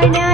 வாழ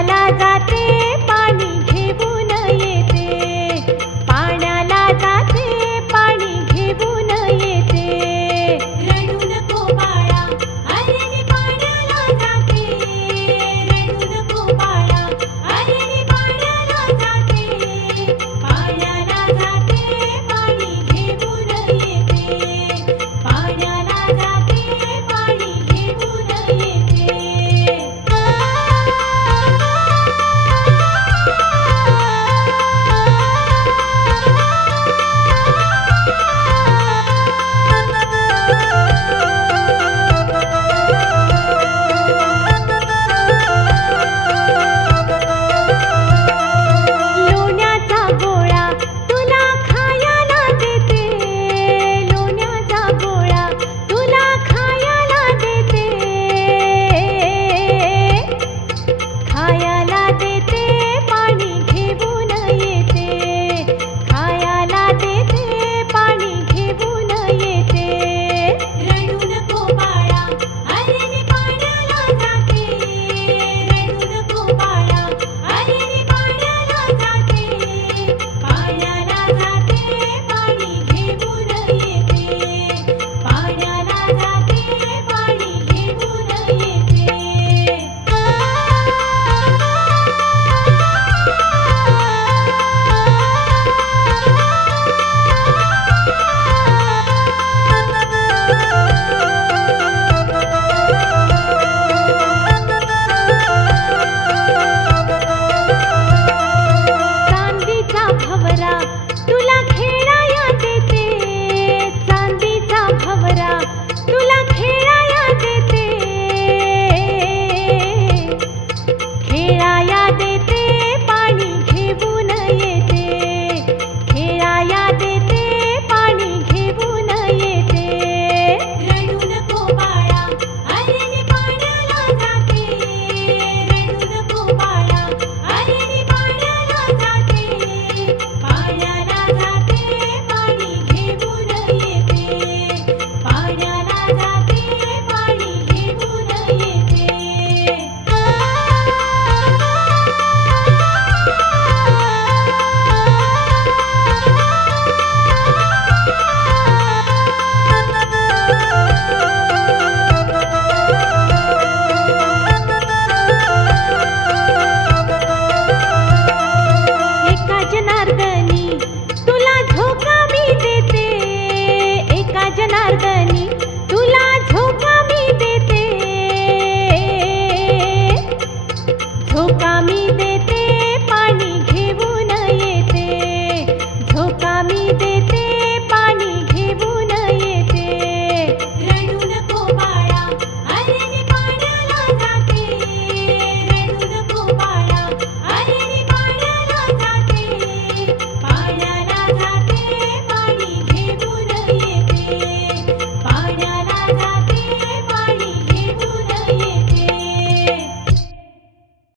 धोका मी देते पाणी घेऊन